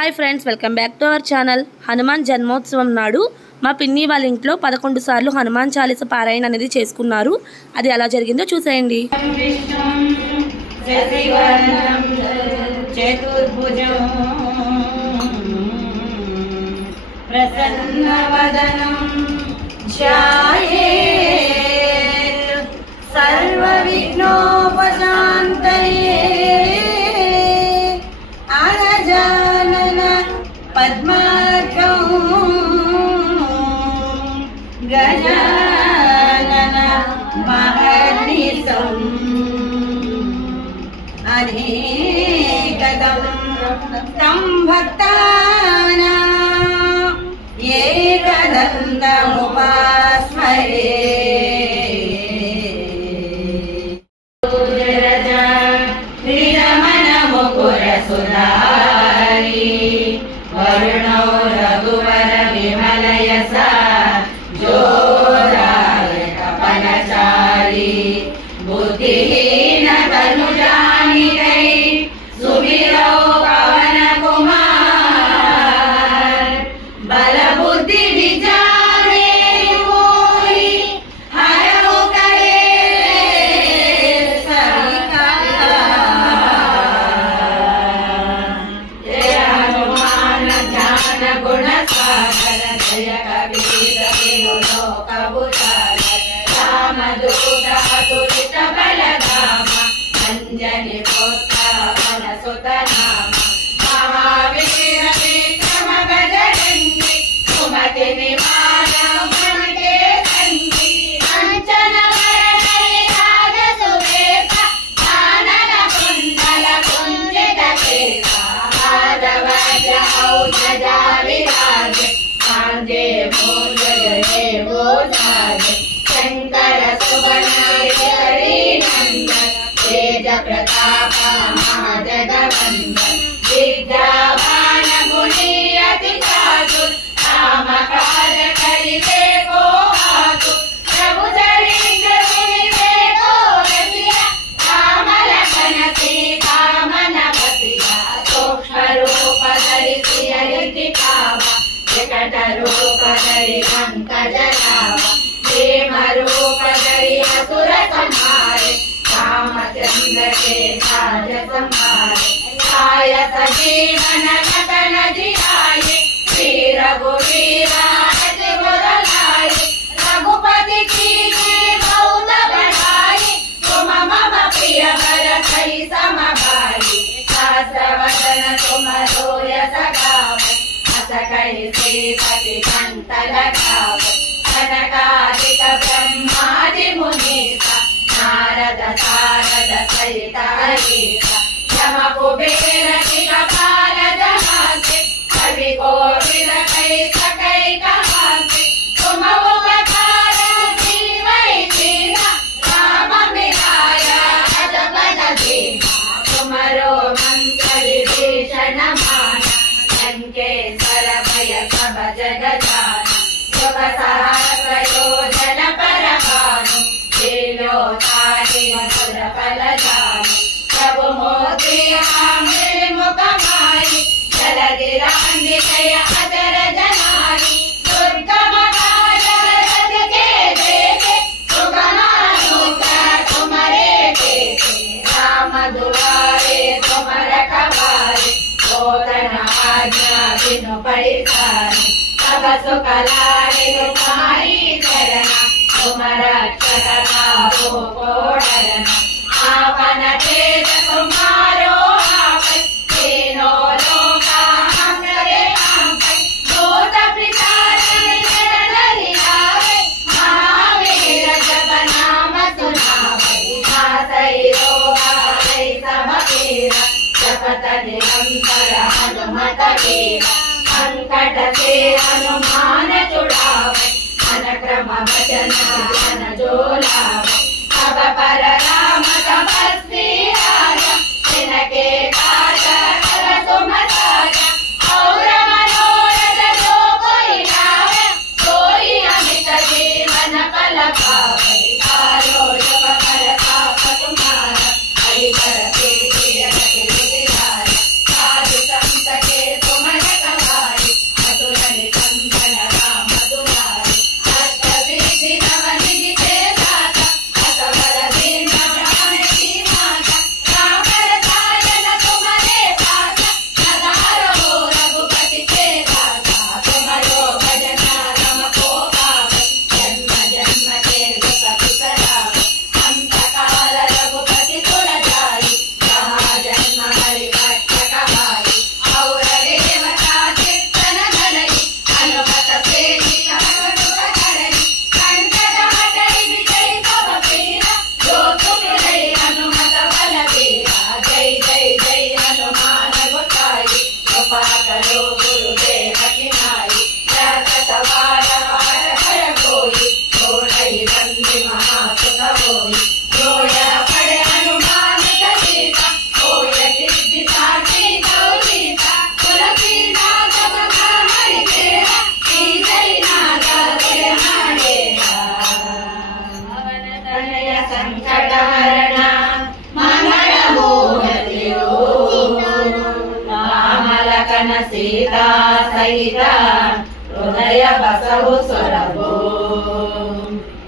Hi friends, welcome back to our channel. Hanuman జన్మోత్సవం నాడు మా పిన్ని వాళ్ళ ఇంట్లో 11 సార్లు హనుమాన్ చాలీస పారాయణ అనేది చేసుకున్నారు. అది ఎలా జరిగిందో చూసేయండి. సర్వ విఘ్నోపశాంతయే అగజానన పద్మార్కం గజానన మహర్నిశం అనేకదం తం భక్తానాం ఏకదంతముపాస్మరే. वरुणो रघुवर विमलयसा जोराय कपलचारी बुद्धिहीन तनुजानिकै सुमिरो पवन कुमार बल बुद्धि विचारे मोहि हरौ करे गुण सागर जय कबीर बिनु लोक बुझागर रामदूत अतुलित बलधाम अंजनी पुत्र पवन सुत नाम महावीर विक्रम बजरंगी सुमति निवार मन के संगी कंचन वरण राज सुरेश कानन कुंडल कुंजित केसा माधवज औषधा विराज कांदे मोज गए बोधाज शंकर सुवन केसरी नंदन तेज प्रताप महाजगवंदन विद्यावान गुणी अति चातुर राम काज करिते को आतुर प्रभु चरित्र सुनिते को रसिया राम लखन सीता मन बसिया सूक्ष्म रूप धरि सिय दिखावा विकट रूप धरि पंकज लावा प्रेम रूप धरि असुर संहारे रामचंद्र के काज संभाले आय सजीवन लखन जियाये श्री रघुवीरा अति गुर लाये रघुपति कीन्ही बहुत बढ़ाई तुम मम प्रिय भरतहि सम भाई सहस्रवदन तुम यश गावै अस कहि श्रीपति कंठ लगावै कनकादिक ब्रह्मादि मुनीसा नारद सारद सहित अहिसा यम कुबेर दिगपाल जहांते कवि कोविद कहि सकै कहांते तुम उपकार जीवै दीना राम मिलाया अजबल दीना तुमरो मंत्र विभीषण माना लंकेश्वर भय सब जग जाना युग सहस्र योजन पर भानु लीलोताहि मधुर फल जानु प्रभु मोति आंध्र मुख माहि जलधि रांगितय अजर जनानि दुर्गम काज रथ के देखे सुगमानुग्रह तुम्हारे देखे राम दुआरे तुम रखवारे गोतन आज्ञा बिनु परिसारी सब सुख लाए तुम्हारी चरणा तुम रक्षक काहू को डरना आपन तेज तुम्हारो आपै तीनों लोका हमरे आंपै भूत पिशाच निकट नहीं आवे महावीर जप नाम सुनावै नासै रोगा नै सब पीरा जपत निरंतर हनुमत वीरा संकट से हनुमान छुड़ावे मन क्रम वचन ध्यान जो लावे अब पर राम तपस्वी राजा जिनके काज कर तुम साजा और मनोरथ जो कोई लावे सोई अमित जीवन फल पावे तारो जप कर पाप तुम्हारा हरि कर के साधु संत के तुम सहित हृदय बसहु सुरभु।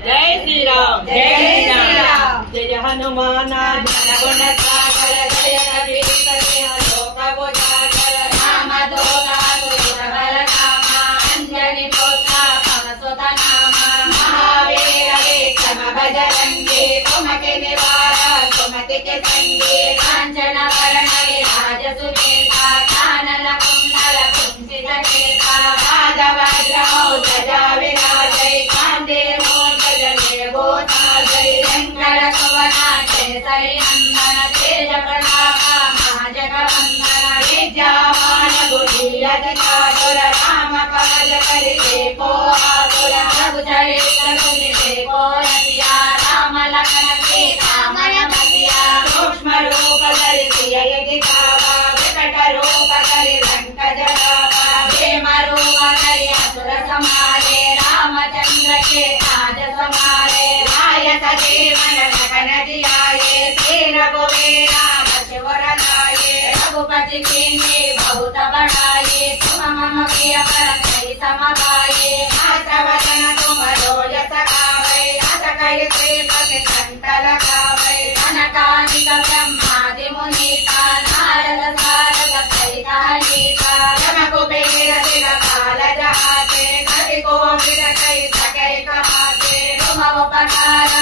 जय श्री राम जय श्री राम। जय हनुमान ज्ञान गुण सागर जय कबीर कबीर लोक उजागर रामदूत अतुलित बल धामा अंजनी पुत्र पवन सुत नामा महावीर विक्रम बजरंगी कुमति निवार सुमति के संगी कांचन वरण विराज सुवेशा कानन कुंडल कुंचित केसा पादवज्र ध्वजा विराजै कांधे मूषक जनेऊ धाजै शंकर सुवनाक्षय सरिनंदन तेज प्रताप महाजगवंदन विद्यावान बुद्धि अति चातुर राम काज करिते को आतुर रघुचरित्र सुनिते को रसिया राम लखन सीता मन बसिया सूक्ष्म रूप धरि सिय दिखावा विकट रूप धरि लंक जरावा भीम रूप धरि असुर संहारे रामचंद्र के काज संहारे लाय सजीवन लखन जियाए श्री रघुवीरा बचवर लाए रघुपति कीन्ही बहुत बढ़ाए तुम मम प्रिय भरत समभाए आश्रवचन तुम रोज सखावे अस कहि श्रीपति कंठ लगावे कनकादिक ब्रह्मादि मुनीता नारद सारद सहित अनीता यम कुबेर दिगपाल जहाते कवि कोकिल कहि सकै कहाते तुम उपकार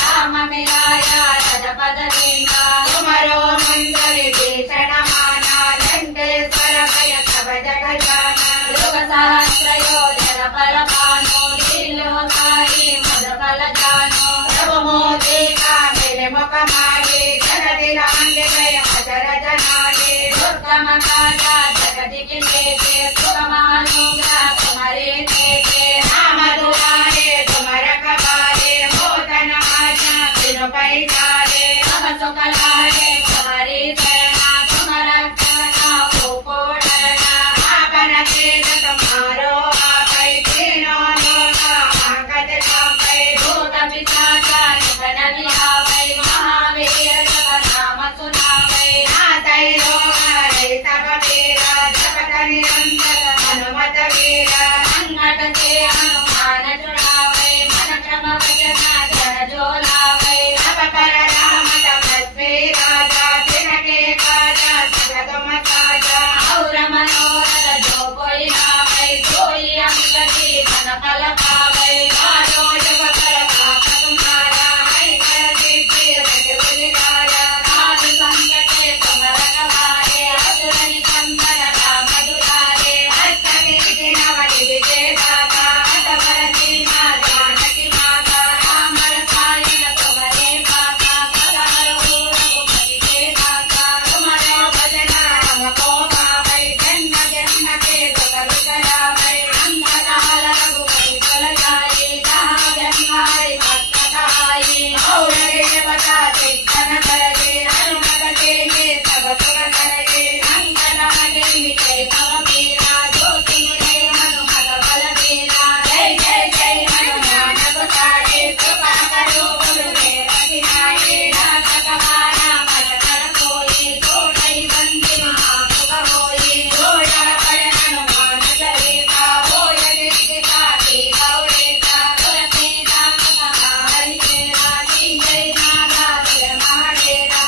राम मिलाया रजपद दीना तुमरो मंत्र विभीषण माना लंकेश्वर भय सब जग जाना युग सहस्र योजन पर भानु लीलोतारी मद बल जानो प्रभु मोदी का मेरे मुख मागे जगति लांग गए हजर जनागे दुर्गम काजा जगति के लेके सुगम अनुग्रह तुम्हारे देखे नाम दुआरे तुम्हारा कबारे मोदन आजा बिनु पैसारे सब सुख लारे तुम्हारी शरणा तुम रक्षना को डरना आपन तेज तुम्हारो आपै तीनों लोका आंगत कांपै भूत पिशाच निकट निहावै महावीर जप नाम सुनावै नाथै रोग हरै सब पीरा जपत निरंतर हनुमत वीरा संकट से हनुमान छुड़ावै मन क्रम वचन जन जो लावै सब पर राम तपस्वी राजा तिनके काजा सकल तुम काजा और मनोरथ जो कोई लावै सोई अमित जीवन फल पावै कालो जग पर पाप तुम्हारा है कर सिद्धि रट बुझाया साध संग के तुम रखवारे असुर निकंदन राम दुलारे हस्त कीर्ति नवनि विजयदाता हत पर दीना जानकी माता राम रसायन तुम्हारे पासा पधारो रघुपति के दाता तुम्हारे भजन हमको पावै जन्म जन्म के दुख विसरावै अंतकाल रघुपति फल जाए जहाँ जन्म हरि भक्त कहाई और देवता चित्तन करके हनुमत से सब सुख करके संकट हटे मिटे सब पीरा जो सुमिरे हनुमत बल बीरा जय जय जय हनुमान गोसाई कृपा करो गुरुदेव विनाई राक्षस मारा मत कर कोई छोड़ई बंदी महासुख होई छोड़ा पड़ हनुमान चरिता होय दीक्षिता की गौरीता तुलसीदास सहारि तेरा जय नागा जय महादेवा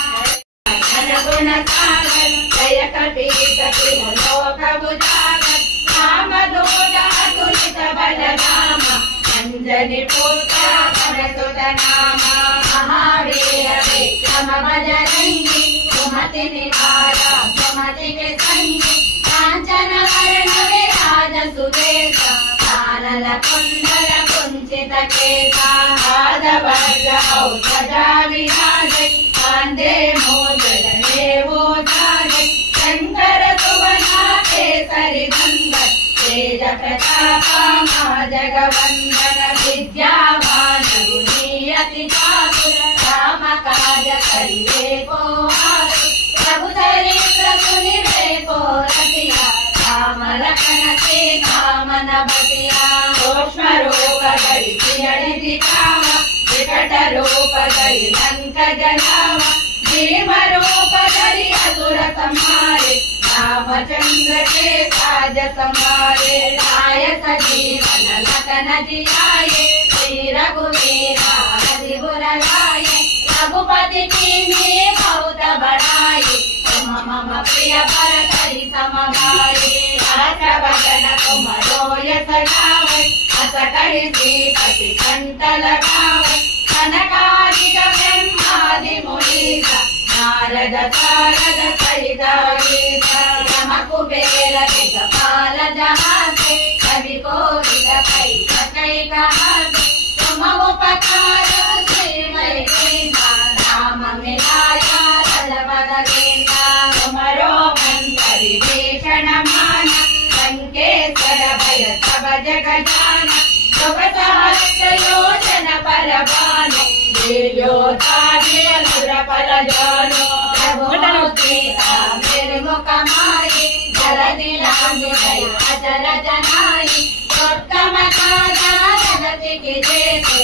धन गुण सागर जय कपीर कपिल लोक उजागर रामदूत अतुलित बल धामा अंजनी पुत्र पवन सुत नामा महावीर विक्रम बजरंगी सुमति निवार सुमति के संगी कांचन वरण विराज सुवेशा कानन कुंडल कुंचित केसा पादवज्र ध्वजा विराजै कांधे मूषक जनेऊ धाजै शंकर सुवनाक्षय नंदन तेज प्रताप महाजगवंदन विद्यावान गुणी अति चातुर राम काज करिबे को आतुर प्रभु चरित्र सुनिबे को रसिया राम लखन सीता मन बसिया सूक्ष्म रूप धरि सिय दिखावा विकट रूप धरि लंक जलावा भीम रूप धरि असुर संहारे रामचंद्र के काज समाये रायस जीवन लखन जियाये श्री रघुवीरा रघुबर लाये रघुपति कीन्ही बहुत बढ़ाये तुम मम प्रिय भरतहि सम भाये रास भजन तुम रोयस गावे अस कहि श्रीपति कंठ लगावे कनकादिक ब्रह्मादि मुनीसा नारद सारद सहित यम कुबेर दिगपाल जहासे कवि कोविद कई कहासे तुम उपकार श्रीमय कीना राम मिलाया रघुबर दीना तुमरो मंत्र विभीषण माना लंकेश्वर भय सब जग जाना युग सहस्र योजन पर भानु सुरफल जानो प्रभु सीता निर्मुख माये जलधि लांघि गए अचल जनाई उत्तम काजा जगति की जेते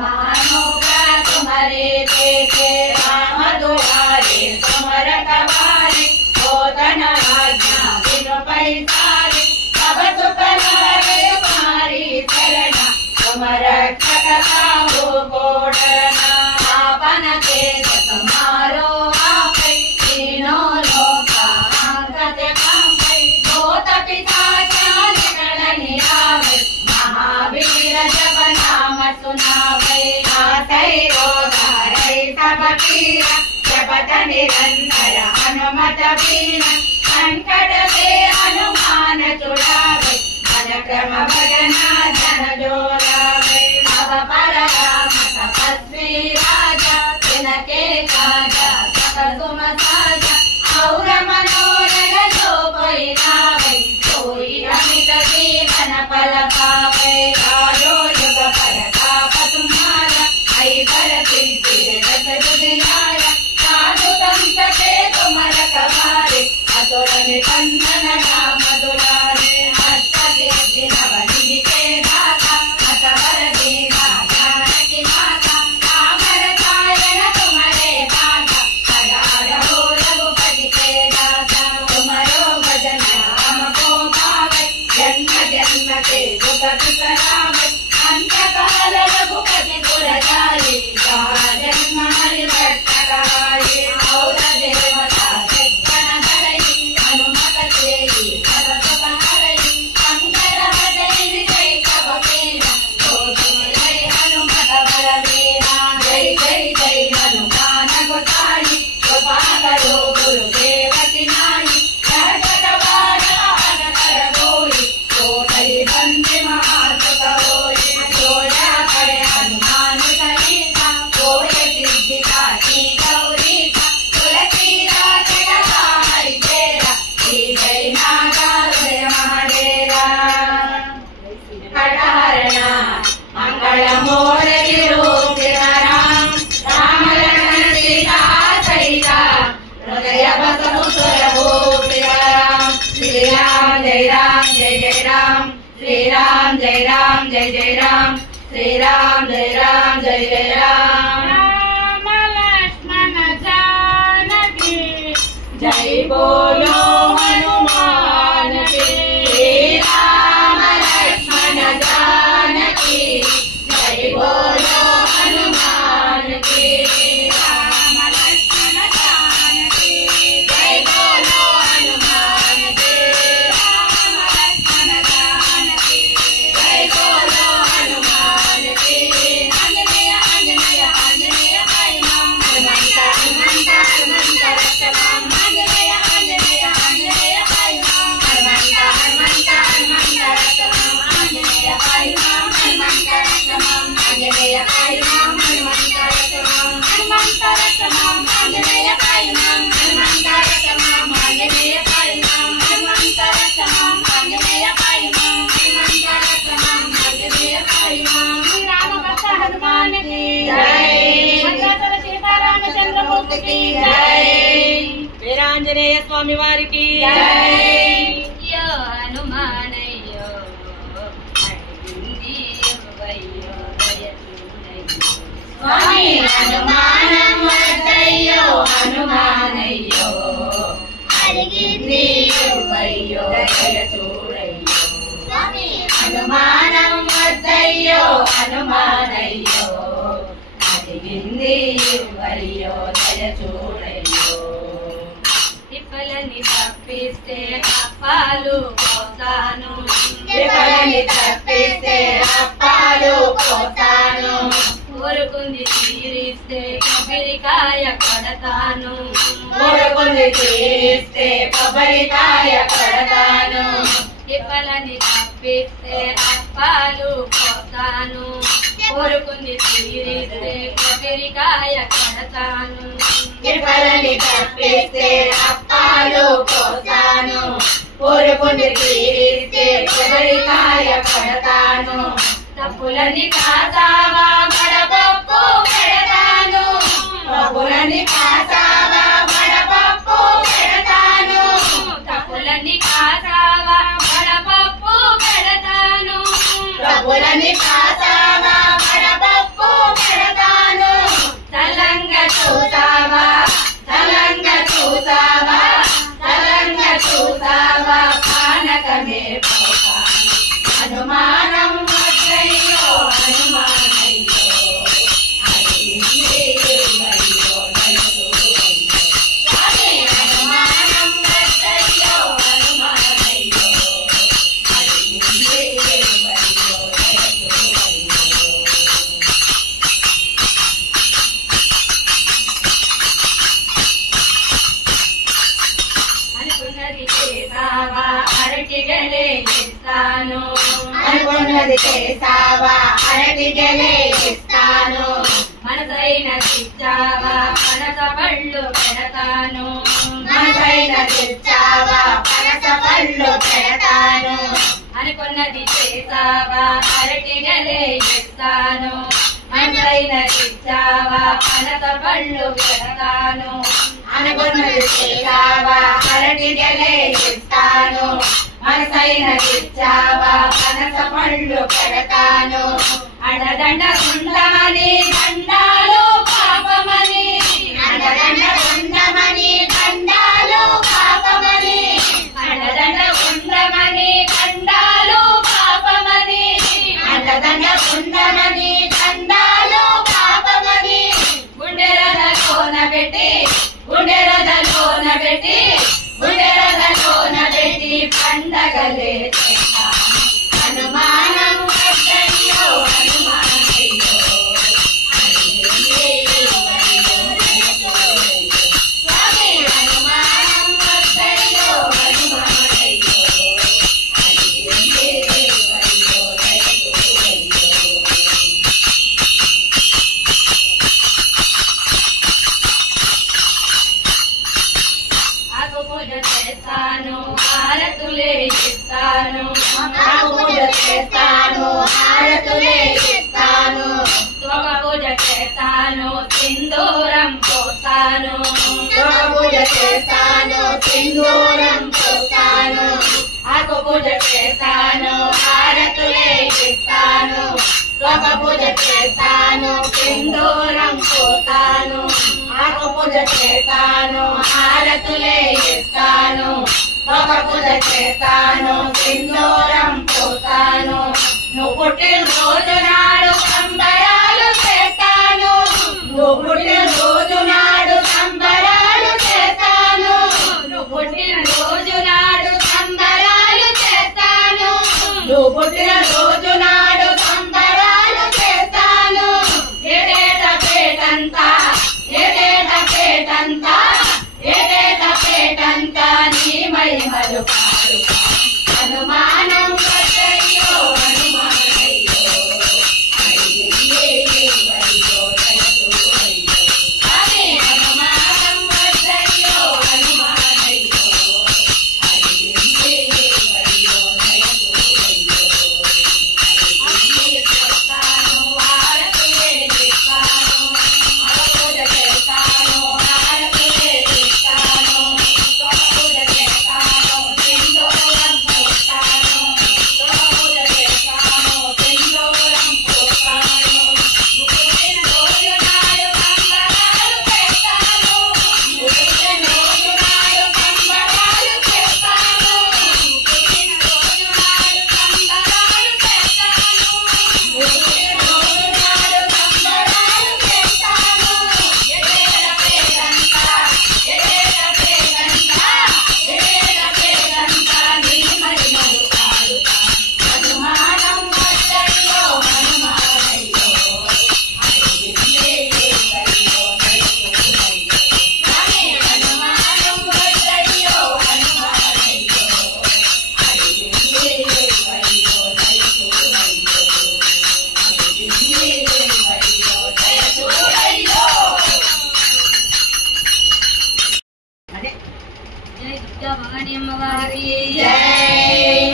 महानुका तुम्हारे देखे राम दुआरे तुमर कवारे होतन आज्ञा बिनु पैसारे सब सुख लहरे तुम्हारी शरणा तुम रक्षक काहू को डरना आपन तेज तुम्हारो आपै तीनों लोका अंगत कांपै भूत पिशाच निकलनि आवै महावीर जब नाम सुनावै नासै रोग हरै सब पीरा जपत निरंतर हनुमत बीना संकट से हनुमान छुड़ावै मन क्रम भजना धन जोड़ावै भव पर राम तपस्वी राजा तिनके काजा सकल तुम साजा और मनोरथ जो कोई लावै सोई अमित जीवन फल पावै आयो युग परताप तुम्हारा ऐबर सिद्धि रस बुझाया साधु संत के तुम रखवारे असुर निकंदन राम दुलारे हस्त सिद्धि नवनिधि के दाता असवर दीना जानकी माता राम रसायन तुम्हारे दाता सदा रहो रघुपति के दाता तुम्हारो भजन राम को भावै जन्म जन्म के दुख बिसरावै अंत काल रघुपति पुर जाई जहाँ जन्म हरि भक्त कहाई और देवता सिद्धन धरई हनुमत तेरी सब सुख हरई शंकर भजई विजय सब पीरा तो तुम जय हनुमत बलवीरा जय जय जय हनुमान गोसाई कृपा करो गुरुदेव की नाई सहज वाहन कर गोई कोटि बंदे महासुख होई जोड़ा करे हनुमान सहिता कोय सिद्धि काटी गौरीता तुलसीदास कथा हरि तेरा श्री जय नागा जय महादेवा कटहरणा मंगल मोरगी रूपिता राम राम लखन सीता सहिता हृदय बसहु सुर भूपिता राम श्री राम जय राम जय जय राम श्री राम जय राम जय जय राम श्री राम जय राम जय जय राम राम लक्ष्मण जानकी जय बोलो हनुमान की श्री राम लक्ष्मण जानकी जय बोलो हनुमान की राम लक्ष्मण जानकी जय बोलो हनुमान की राम लक्ष्मण जानकी जय बोलो हनुमान की आंजनेय आंजनेय आंजनेय भाई नाम हनुमंत हनुमंत हनुमंत रक्षमाम आंजनेय आंजनेय आंजनेय भाई नाम हनुमंत हनुमंत हनुमंत रक्षमाम आंजनेय भाई नाम हनुमंत रक्षमाम आंजनेय भाई नाम हनुमंत रक्षमाम हनुमंत रक्षमाम आंजनेय भाई नाम हनुमंत रक्षमाम आंजनेय भाई नाम हनुमंत रक्षमाम आंजनेय भाई नाम हनुमंत रक्षमाम आंजनेय भाई नाम श्री राम भक्त हनुमान की जय मंगल सीतारामचंद्र मूर्ति की जय వీరాంజనేయ స్వామి వారికి జై హనుమానయ్యో అడిగింది స్వామి హనుమానం వద్దయ్యో హనుమానయ్యో అడిగింది చూడయ్యో తిప్పలని తప్పిస్తే అప్పాలు పోతాను తిప్పలని తప్పిస్తే అప్పాలు పోతాను కోరుకుంది తీరిస్తే కొబ్బరికాయ కొడతాను కోరుకుంది తీరిస్తే కొబ్బరికాయ కొడతాను తిప్పలని తప్పిస్తే అప్పాలు పోతాను కోరుకుంది తీరిస్తే కొబ్బరికాయ కొడతాను తిప్పలని తప్పిస్తే అప్పాలు పోతాను కోరుకుంది తీరిస్తే కొబ్బరికాయ కొడతాను తప్పులని కాసావా వడపప్పు పెడతాను తప్పులని కాసావా వడపప్పు పెడతాను తప్పులని కాసావా వడపప్పు పెడతాను తప్పులని కాసావా వడపప్పు పెడతాను తలంగా చూసావా తలంగా చూసావా తలంగా చూసావా పానకమే పోతాను అనుమానం వద్దయ్యో అనుమానయ్యో అనుమానం వద్దయ్యో అనుమానయ్యో అనుకున్నది చేసావా అరటిగలే ఇస్తాను అనుకున్నది చేసావా అరటిగలే ఇస్తాను మనసైన తెచ్చావా పనస పళ్ళు పెడతాను మనసైన తెచ్చావా పనస పళ్ళు పెడతాను అనుకున్నది చేసావా అరటిగలే ఇస్తాను మనసైన తెచ్చావా పనస పళ్ళు పెడతాను అనుకున్నది చేసావా అరటిగలే ఇస్తాను మనసైన తెచ్చావా పనస పళ్ళు పెడతాను అడదండ ఉండమని దండాలు పాపమని అడదండ ఉండమని దండాలు పాపమని అడదండ ఉండమని దండాలు పాపమని అడదండ ఉండమని దండాలు పాపమని గుండెరదలోన పెట్టి గుండెరదలోన పెట్టి గుండెరదలోన పెట్టి పండగలే చేస్తాను అనుమానం వద్దయ్యో అనుమానయ్యో స్వామి అనుమానం వద్దయ్యో అనుమానయ్యో పూజ చేస్తాను హారతులే ఇస్తాను పూజ చేస్తాను హారతులే ఇస్తాను త్వగ పూజ చేస్తాను సింధూరం పోతాను త్వగ పూజ చేస్తాను సింధూరం పోతాను ఆకు పూజ చేస్తాను హారతులే ఇస్తాను త్వగ పూజ చేస్తాను సింధూరం పోతాను ఆకు పూజ చేస్తాను హారతులే ఇస్తాను త్వగ పూజ చేస్తాను సింధూరం పోతాను నువ్వు పుట్టిన రోజు నాడు సంబరాలు చేస్తాను నువ్వు పుట్టిన రోజు నాడు సంబరాలు చేస్తాను నువ్వు పుట్టిన రోజు నాడు సంబరాలు చేస్తాను నువ్వు పుట్టిన రోజు నాడు సంబరాలు చేస్తాను ఏడేట పేటంతా ఏడేట పేటంతా ఏడేట పేటంతా నీ మహిమలు పాడుతా అనుమానం వద్దయ్యో అనుమానయ్యో అదే అనుమానం వద్దయ్యో అనుమానయ్యో చేస్తాను హారతులే ఇస్తాను పూజ చేస్తాను హారతులే ఇస్తాను పూజ చేస్తాను భవాని అమ్మవారికి జై.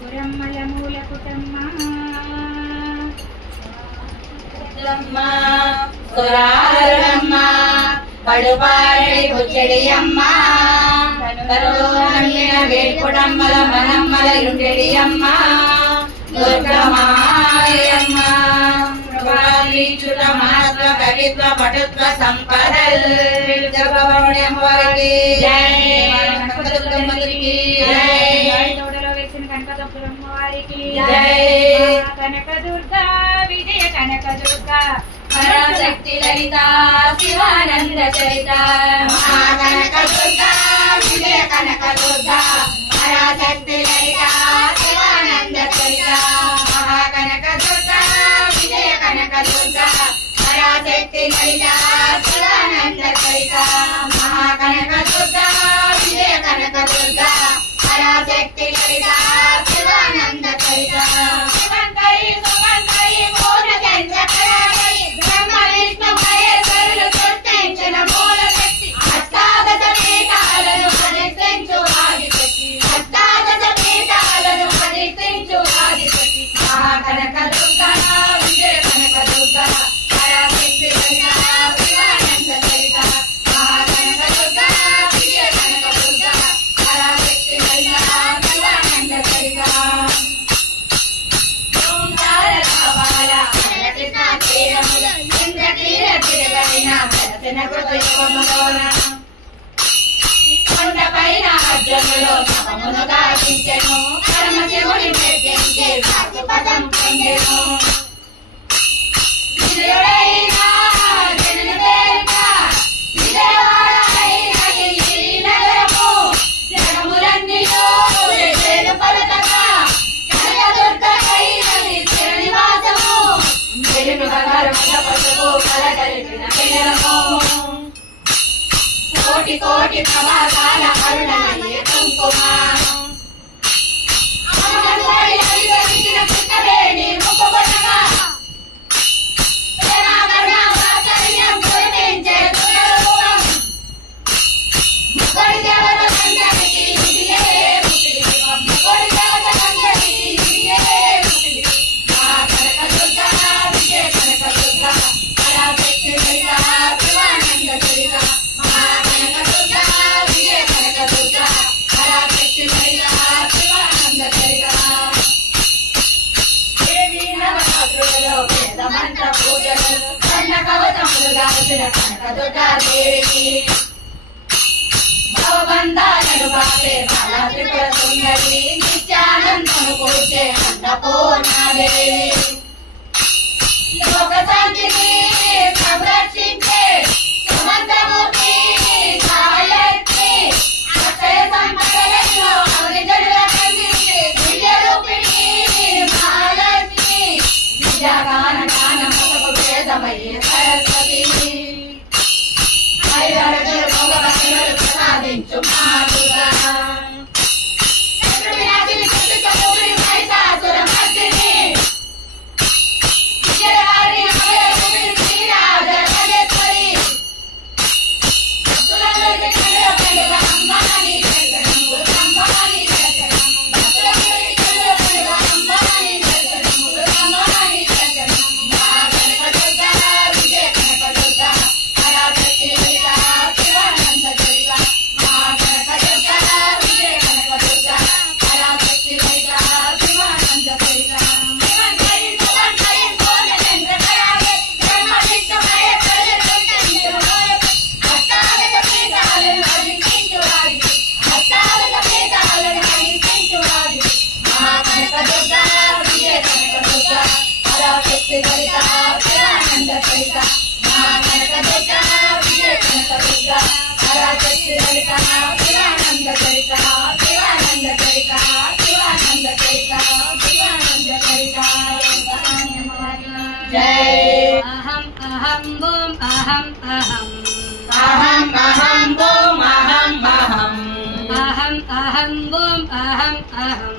గురమ్మల మూల కుటమ్మ సురారమ్మ పడుపారడి బుచ్చడి అమ్మ కరుణమ్మిన వేడుకుడమ్మల మనమ్మల యుండెడి అమ్మ దుర్గమాయమ్మ ప్రభావీచుల మహత్వ కవిత్వ పటుత్వ సంపదల్ జగవరుణ్యమ్మవారికి జై. కనకదుర్గమ్మకి జై. తోడలో వేసిన కనకదుర్గమ్మవారికి జై. కనకదుర్గా విజయ కనకదుర్గా పరాశక్తి లలిత శివానంద చరిత మహాకనకదుర్గా విజయ కనకదుర్గా పరాశక్తి లలిత శివానంద చరిత మహాకనకదుర్గా విజయ కనకదుర్గా పరాశక్తి లలిత శివానంద చరిత మహాకనకదుర్గా విజయ కనకదుర్గా పరాశక్తి లలిత శివానంద చరిత శివంకరి సువంకరి పూర్ణచంద్రకరాయి బ్రహ్మ విష్ణు మహేశ్వరులు సృష్టించిన మూల శక్తి అష్టాదశ పీఠాలను అధిష్ఠించు ఆదిశక్తి అష్టాదశ పీఠాలను అధిష్ఠించు ఆదిశక్తి మహాకనకదుర్గా విజయ కనకదుర్గా పరాశక్తి లలిత శివానంద చరిత మహాకనకదుర్గా విజయ కనకదుర్గా పరాశక్తి లలిత శివానంద చరిత కొండపైన అర్జునులు తపమును గావించెను పరమశివుని మెప్పించి పదం పొందెను విజయుడైన జనని దేవత విజయవాడైన ఈ నగరము జగములన్నీయో వేలు పలకగా కనకదుర్గైనది చిరనివాసము వెలుగు బంగారముల పసుపు కలగలిపిన పిల్లము కోటి కోటి ప్రభాకాల అరుణమయ కుంకుమ అమ్మవారి అధిగమించిన చిత్తవేణి ముక్కుబొట్టగా ప్రేమాకరణ వాత్సల్యం కురిపించే గుణరూపం ముగ్గురి దేవతలందరికీ ఇదియే ముక్తి దీపం ముగ్గురి దేవతలందరికీ ఇదియే ముక్తి దీపం కనకదుర్గా విజయ కనకదుర్గా పరాశక్తి లలిత శివానంద చరిత మహాకనకదుర్గా విజయ కనకదుర్గా పరాశక్తి లలిత శివానంద చరిత దేవి నవరాత్రులలో వేద మంత్ర పూజలు కన్న కవచములు దాచిన కనకదుర్గా దేవికి భవబంధాలను బాపే బాలా త్రిపుర సుందరి నిత్యానందము కూర్చే అన్నపూర్ణాదేవి లోక శాంతిని సంరక్షించే సుమంత్రమూర్తి గాయత్రి అక్షయ సంపదలను అవిజనుల కందించే దివ్య రూపిణి మహాలక్ష్మి విద్యాగాన గానములకు వేదమయ్యే సరస్వతి ఐదరగురు భగవతులు ప్రసాదించు మాతుగా చంద్రవినాశిని చతుర్ముఖి మహిషాసుర మర్దిని విజయవారి అభయరూపిణి శ్రీరాజ రాజేశ్వరి భక్తులందరికీ చంద్రపండుగ అమ్మాని దర్శనము అమ్మాని దర్శనము భక్తులందరికీ చంద్రపండుగ అమ్మాని దర్శనము అమ్మాని దర్శనము మహాకనకదుర్గా విజయ కనకదుర్గా పరాశక్తి లలిత శివానంద చరిత మహాకనకదుర్గా విజయ కనకదుర్గా పరాశక్తి లలిత శివానంద చరిత శివంకరి సువంకరి పూర్ణచంద్రకరాగే బ్రహ్మ విష్ణు మహేశ్వరులు సృష్టించిన అష్టాదశ పీఠాలను అధిష్ఠించు ఆదిశక్తి అష్టాదశ పీఠాలను అధిష్ఠించు ఆదిశక్తి మహాకనకదుర్గా విజయ కనకదుర్గా పరాశక్తి లలిత శివానంద చరిత మహాకనకదుర్గా విజయ కనకదుర్గా పరాశక్తి లలిత శివానంద చరిత శివానంద చరిత శివానంద చరిత శివానంద చరిత జై. అహం అహం బోం అహం అహం అహం అహం బోం అహం అహం అహం అహం బోం అహం అహం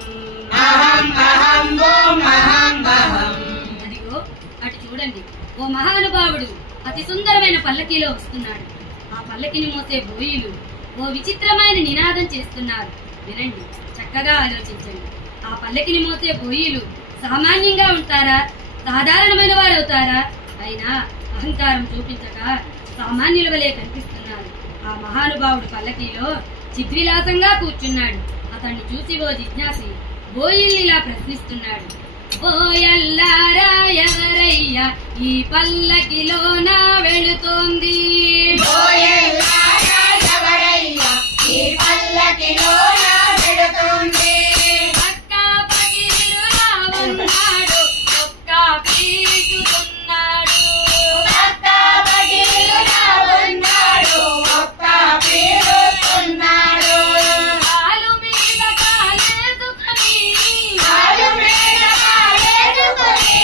అహం అహం బోం అహం అహం. అదిగో అటు చూడండి, ఓ మహానుభావుడు అతి సుందరమైన పల్లకీలో వస్తున్నాడు. ఆ పల్లకిని మోసే బోయిలు ఓ విచిత్రమైన నినాదం చేస్తున్నారు. వినండి, చక్కగా ఆలోచించండి. ఆ పల్లకిని మోసే బోయిలు సామాన్యంగా ఉంటారా? సాధారణమైన వారు అవుతారా? అయినా అహంకారం చూపించక సామాన్యుల వలె కనిపిస్తున్నారు. ఆ మహానుభావుడు పల్లకీలో చిద్విలాసంగా కూర్చున్నాడు. అతన్ని చూసి ఓ జిజ్ఞాసి బోయిల్నిలా ప్రశ్నిస్తున్నాడు. బోయల్లారా ఎవరయ్యా ఈ పల్లకిలోన వెళుతోంది? బోయల్లారా ఎవరయ్యా ఈ పల్లకిలోన వెళుతోంది? పక్క పగిలిరులా ఉన్నాడు, ఒక్క పీచుతున్నాడు. పక్క పగిలిరులా ఉన్నాడు, ఒక్క పీచుతున్నాడు. కాలు మీద కాలేసుకొని కాలు మీద కాలేసుకొని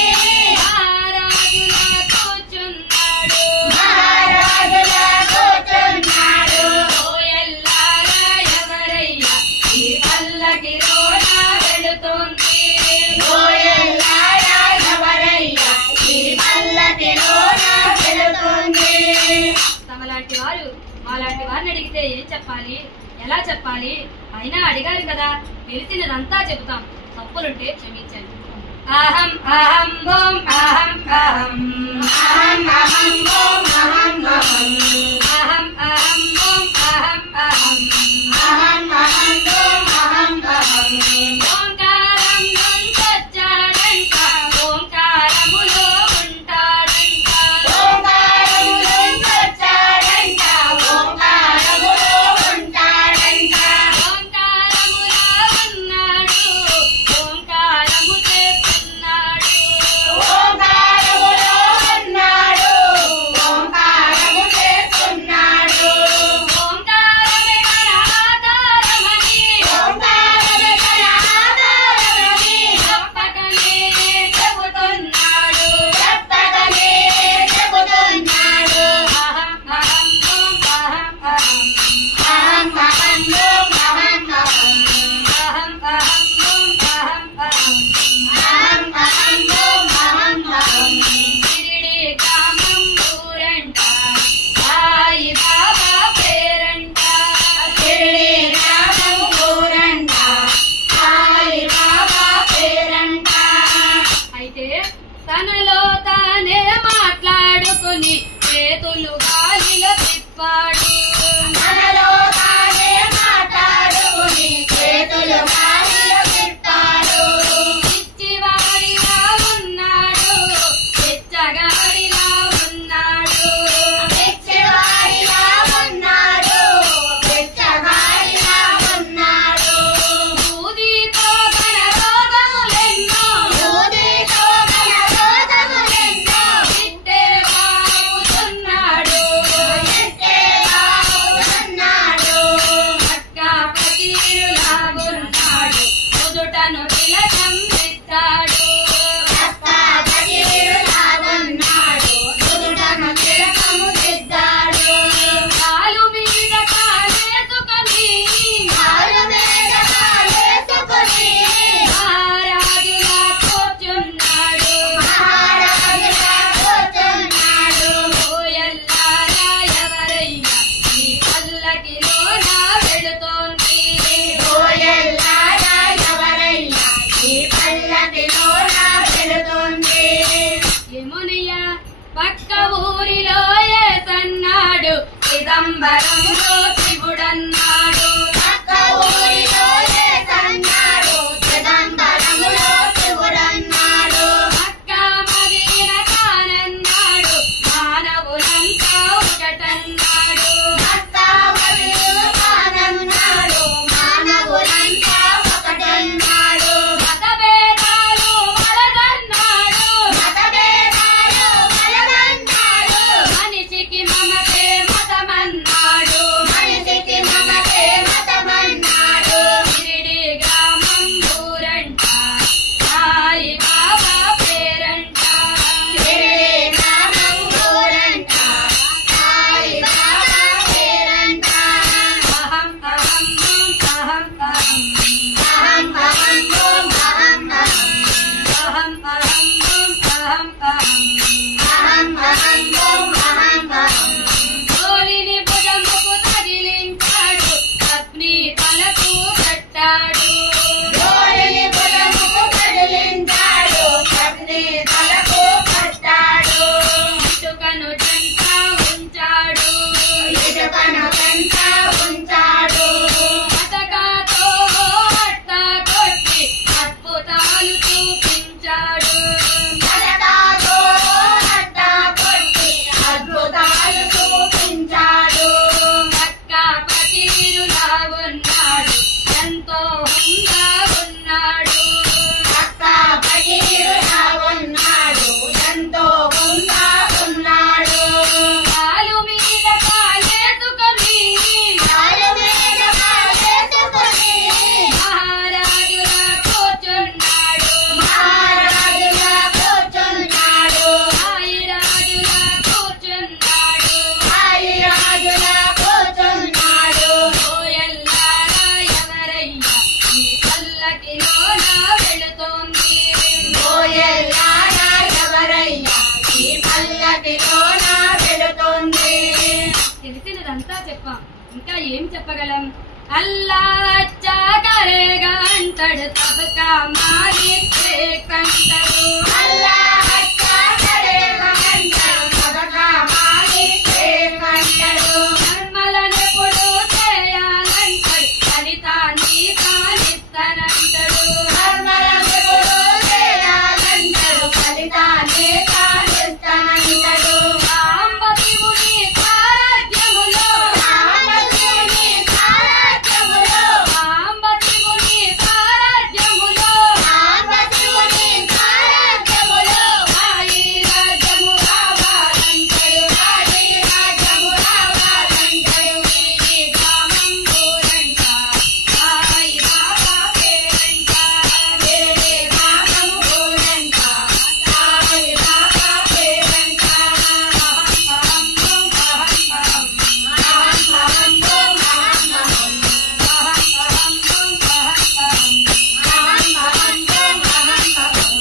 మహారాజులా కూర్చున్నాడు. మహారాజులా కూర్చున్నాడు. బోయల్లారా ఎవరయ్యా ఈ పల్లకిలోన వెళుతోంది? బోయల్లారా ఎవరయ్యా ఈ పల్లకిలోన వెళుతోంది? తమలాంటి వారు మాలాంటి వారిని అడిగితే ఏం చెప్పాలి, ఎలా చెప్పాలి? అయినా అడిగారు కదా, తెలిసినదంతా చెబుతాం. తప్పులుంటే క్షమించండి. అహం అహం ఓం అహం అహం అహం అహం ఓం అహం అహం అహం అహం ఓం అహం అహం అహం అహం ఓం అహం అహం ఓంకారం నుంచొచ్చాడంట, ఓంకారములో ఉంటాడంట. ఓంకారములో వచ్చాడంట, ఓంకారములో ఉంటాడంట. ఓంకారములో ఉన్నాడు, ఓంకారము చేస్తున్నాడు. ఓంకారములో ఉన్నాడు, ఓంకారము చేస్తున్నాడు. ఓంకారమే మన ఆధారమని ఓంకారమే తన ఆధారమని చెప్పకనే చెబుతున్నాడు. చెప్పకనే చెబుతున్నాడు. అహం అహం ఓం అహం అహం అహం అహం ఓం అహం అహం అహం అహం ఓం అహం అహం అహం అహం ఓం అహం అహం షిరిడి గ్రామం ఊరంట, సాయి బాబా పేరంట. షిరిడి గ్రామం ఊరంట, సాయి బాబా పేరంట. అయితే తనలో తానే మాట్లాడుకుని చేతులు గాలిలో తిప్పాడు. మనలో తానే మాట్లాడుకుని చేతులు గాలిలో తిప్పాడు. పిచ్చివాడిలా ఉన్నాడు, పిచ్చగాడిలా ఉన్నాడు. పిచ్చివాడిలా ఉన్నాడు, పిచ్చగాడిలా ఉన్నాడు. దూదితో గల రోగములెన్నో దూదితో గల రోగములెన్నో ఇట్టే బాగుతున్నాడు. ఎత్తే బాగుతున్నాడు. అక్క పకీరులాగున్నాడు, నుదుటను తిలకం దిద్దాడు. అక్క పకీరులాగున్నాడు, నుదుటను తిలకము దిద్దాడు. కాలు మీద కాలేసుకొని కాలు మీద కాలేసుకొని మహారాజులా కూర్చున్నాడు. మహారాజులా కూర్చున్నాడు. బోయల్లారా ఎవరయ్యా ఈ పల్లకిలోన వెళుతోంది? బోయల్లారా ఎవరయ్యా ఈ పల్లకిలోన వెళుతోంది? ఏమోనయ్యా, పక్క ఊరిలో ఏసన్నాడు, చిదంబరంలో శివుడన్నాడు. పక్క ఊరిలో ఏసన్నాడు, చిదంబరములో శివుడన్నాడు. అక్క మగిన కానన్నాడు, మానవులంతా ఒకటన్నాడు. భక్తావళిలో కానన్నాడు, మానవులంతా ఒకటన్నాడు. మతభేదాలు వలదన్నాడు, మతభేదాలు కలదన్నాడు, మనిషికి మమతే మతమన్నాడు. తెలిసినదంతా చెప్పాం. ఇంకా ఏం చెప్పగలం? అల్లా అచ్చా కరేగా అంటాడు, సబ్కా మాలిక్ ఏక్ అంటాడు. అల్లా అచ్చా కరేగా అంటాడు, సబ్కా మాలిక్ ఏక్ అంటాడు. కర్మలనెప్పుడు చేయాలంటాడు, ఫలితాన్ని తానిస్తానంటాడు. కర్మలనెప్పుడు చేయాలంటాడు, ఫలితాన్ని తానిస్తానంటాడు. సాంబశివుని సారథ్యములో, సాంబశివుని సారథ్యములో, సాంబశివుని సారథ్యములో, సాంబశివుని సారథ్యములో సాయి రాజ్యము రావాలంటాడు, సాయి రాజ్యము రావాలంటాడు. ఈ గ్రామం ఊరంట సాయి బాబా పేరంట. వేరే గ్రామం ఊరంట సాయి బాబా పేరంట. అహం ఓం అహం అహం, అహం అహం ఓం అహం అహం, అహం అహం ఓం అహం అహం. అహం అహం ఓం అహం అహం.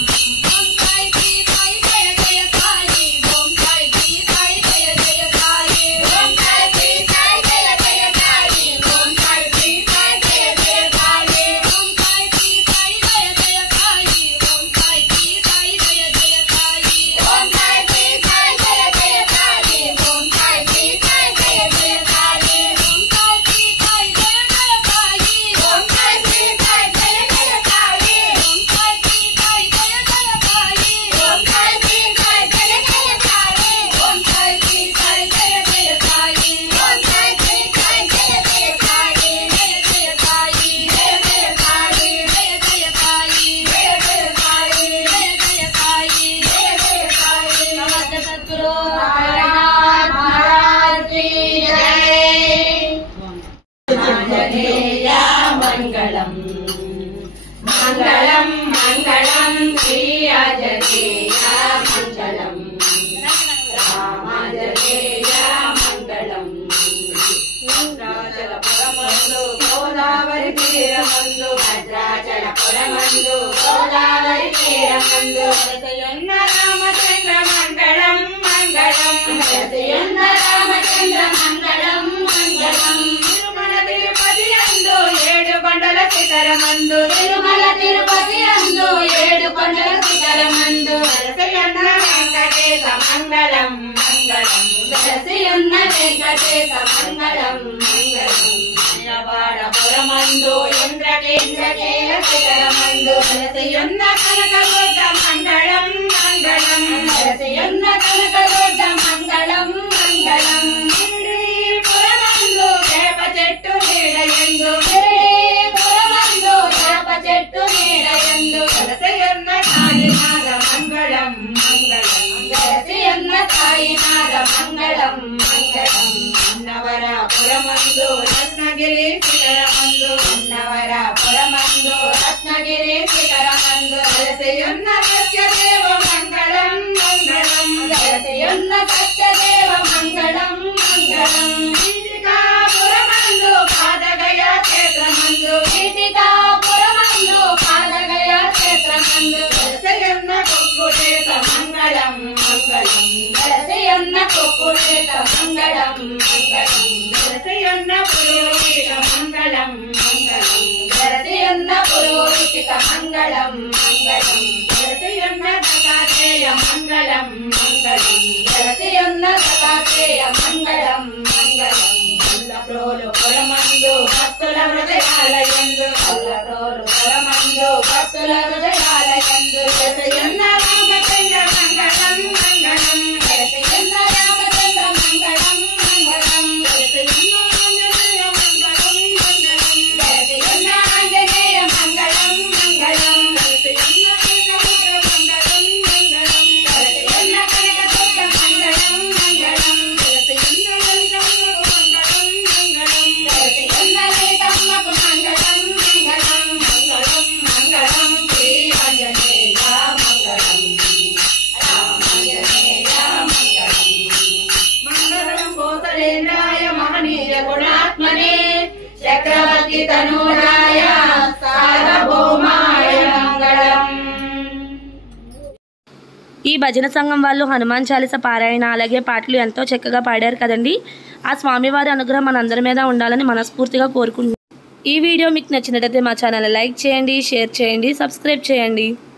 ఓం సాయి శ్రీ సాయి జయ జయ సాయి, ఓం సాయి శ్రీ సాయి జయ జయ సాయి, ఓం సాయి శ్రీ సాయి జయ జయ సాయి, ఓం సాయి శ్రీ సాయి జయ జయ సాయి. ఓం సాయి శ్రీ సాయి జయ జయ సాయి, ఓం సాయి శ్రీ సాయి జయ జయ సాయి, ఓం సాయి శ్రీ సాయి జయ జయ సాయి, ఓం సాయి శ్రీ సాయి జయ జయ సాయి. ఓం సాయి శ్రీ సాయి జయ జయ సాయి, ఓం సాయి శ్రీ సాయి జయ జయ సాయి, ఓం సాయి శ్రీ సాయి జయ జయ సాయి, ఓం సాయి శ్రీ సాయి జయ జయ సాయి, ఓం సాయి శ్రీ సాయి జయ జయ సాయి, ఓం సాయి శ్రీ సాయి జయ జయ సాయి. జయ జయ సాయి, జయ జయ సాయి, జయ జయ సాయి, జయ జయ సాయి, జయ జయ సాయి. జయ జయ సాయి. నమస్తే సద్గురు సాయినాథ్ మహారాజ్ की जय. आंजनेय मंगलम मंगलम मंगलम श्री आंजनेय मंगलम रामांजनेय मंगलम. భద్రాచలపురమందు గోదావరి తీరమందు, భద్రాచలపురమందు గోదావరి తీరమందు వెలసియున్న రామచంద్ర మంగళం మంగళం, వెలసియున్న రామచంద్ర మంగళం మంగళం. తిరుమల తిరుపతి అందు ఏడు కొండల శిఖరమందు, తిరుమల తిరుపతి అందు ఏడు కొండల శిఖరమందు వెలసియున్న వెంకటేశ మంగళం మంగళం, వెలసియున్న వెంకటేశ మంగళం మంగళం. విజయవాడపురమందు ఇంద్రకీల శిఖరమందు వెలసియున్న కనకదుర్గ మంగళం మంగళం, వెలసియున్న కనకదుర్గ మంగళం మంగళం. పురమందు వేప చెట్టు నీడయందు, పురమందు వేప చెట్టు నీడయందు వెలసియున్న సాయినాథ మంగళం మంగళం, వెలసియున్న సాయినాథ మంగళం మంగళం. అన్నవరపురమందు రత్నగిరి శిఖరమందు, అన్నవరపురమందు రత్నగిరి శిఖరమందు వెలసియున్న సత్యదేవ మంగళం మంగళం, వెలసియున్న సత్యదేవ మంగళం మంగళం. పీఠికాపురమందు పాదగయ క్షేత్రమందు, పీఠికాపురమందు పాదగయ క్షేత్రమందు వెలసియున్న కుక్కుటేశ మంగళం మంగళం, వెలసియున్న కుక్కుటేశ మంగళం మంగళం. వెలసియున్న పురోహిత మంగళం మంగళం, వెలసియున్న పురోహిత మంగళం మంగళం. వెలసియున్న దత్తాత్రేయ మంగళం మంగళం, వెలసియున్న దత్తాత్రేయ మంగళం మంగళం. అల్లప్రోలు పురమందు భక్తుల హృదయాలయందు, అల్లప్రోలు పురమందు భక్తుల హృదయాలయందు వెలసియున్న రామచంద్ర మంగళం మంగళం, వెలసియున్న రామచంద్ర మంగళం మంగళం. వెలసియున్న ఆంజనేయ మంగళం మంగళం, వెలసియున్న ఆంజనేయ మంగళం మంగళం. వెలసియున్న కనకదుర్గ మంగళం మంగళం, వెలసియున్న కనకదుర్గ మంగళం మంగళం. వెలసియున్న లలితమ్మకు మంగళం మంగళం, వెలసియున్న లలితమ్మకు మంగళం మంగళం మంగళం మంగళం. శ్రీ ఆంజనేయ మంగళం, రామాంజనేయ మంగళం. మంగళం కోసలేంద్రాయ మహనీయ గుణాత్మనే, చక్రవర్తి తనూరాయ సార్వభౌమాయ మంగళం. ఈ భజన సంఘం వాళ్ళు హనుమాన్ చాలీస పారాయణ అలాగే పాటలు ఎంతో చక్కగా పాడారు కదండి. ఆ స్వామివారి అనుగ్రహం మనందరి మీద ఉండాలని మనస్ఫూర్తిగా కోరుకుంటున్నాను. ఈ వీడియో మీకు నచ్చినట్లయితే మా ఛానల్ లైక్ చేయండి, షేర్ చేయండి, సబ్స్క్రైబ్ చేయండి.